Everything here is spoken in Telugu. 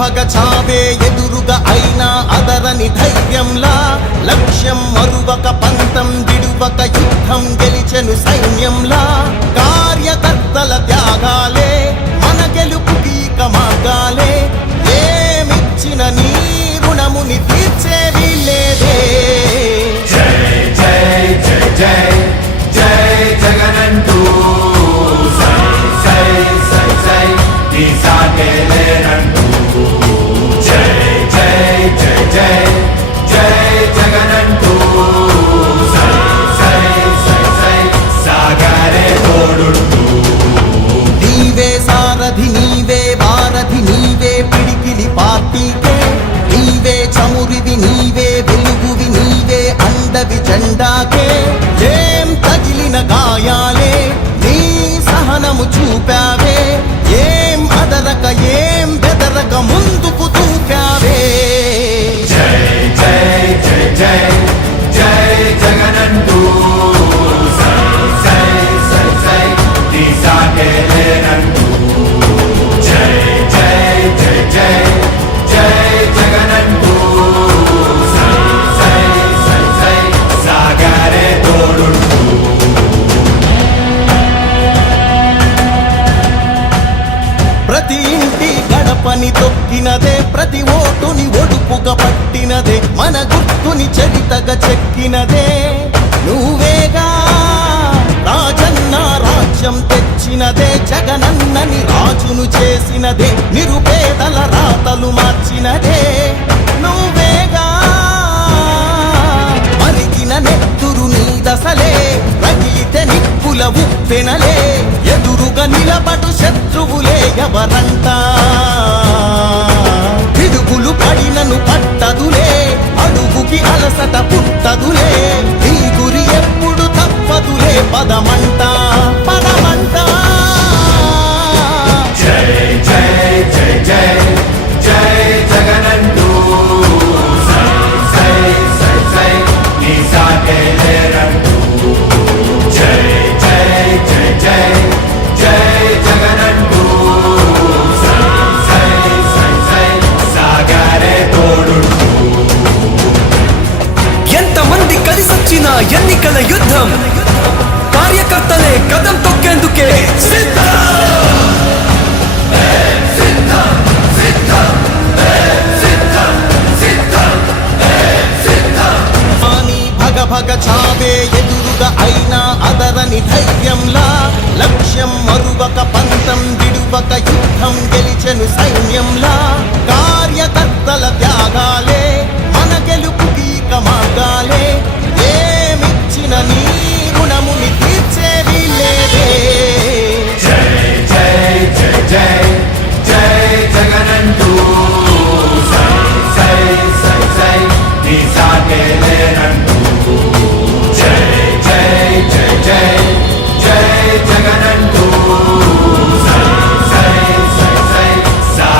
భగ చావే ఎదురుగా అయినా అదరని ధైర్యంలా లక్ష్యం మరువక పంతం విడువక యుద్ధం గెలిచెను సైన్యంలా కార్యకర్తల త్యాగాలే మన గెలుపుకి మార్గాలే ఏమిచ్చిన నీ రుణముని తీర్చేవి లేదే జై జై జై జై జై జగనంటూ సై సై సై సై నీ సాగే లేనంటూ జై జై జై జై జై జగనంటూ సై సై సై సై సాగరే తోడుంటూ నీవే సారథి నీవే వారధి నీవే పిడికిలి పార్టీకే నీవే చమురివి నీవే వెలుగువి నీవే అండవి జెండాకే ఏం తగిలిన గాయాలే నీ సహనము చూపావే ఏం అదరక ఏం బెదరక ముందుకు దూకావే జై జై జై జై జై జగనంటూ సై సై సై సై నీ సాగే లేనంటూ జై జై జై జై జై జగనంటూ సై సై సై సై సాగరే తోడుంటూ ప్రతి ఇంటి గడపని తొక్కినదే ప్రతి ఓటుని ఒడుపుగా పట్టినదే మన గుర్తుని చరితగా చెక్కినదే నువ్వేగా రాజన్న రాజ్యం తెచ్చినదే జగనన్నని రాజును చేసినదే నిరుపేదల రాతలు మార్చినదే నువ్వేగా మరిగిన నెత్తురు నీ దశలే రగిలితే నిప్పుల ఉప్పెనలే ఎదురుగా నిలబడు శత్రువులే ఎవరంట పిడుగులు పడినను పట్టదులే అడుగుకి అలసట పుట్టదులే నీ గురి ఎప్పుడు తప్పదులే పదమంట పదమంట జై జై జై జై జై జగనంటూ సై సై సై సై నీ సాగే లేరంటూ జై జై జై జై జై జగనంటూ సై సై సై సై సాగరే తోడుంటూ ఎంతమంది కలిసొచ్చిన ఎన్నికల యుద్ధం కార్యకర్తలే కదం తొక్కేందుకే భగ చావే ఎదురుగా అయినా అదరని ధైర్యంలా లక్ష్యం మరువక పంతం విడువక యుద్ధం గెలిచెను సైన్యంలా కార్యకర్తల త్యాగాలే మన గెలుపుకి మార్గాలే ఏమిచ్చిన నీ రుణముని తీర్చేవి లేదే జై జై జై జై జై జగనంటూ సై సై సై సై నీ సాగే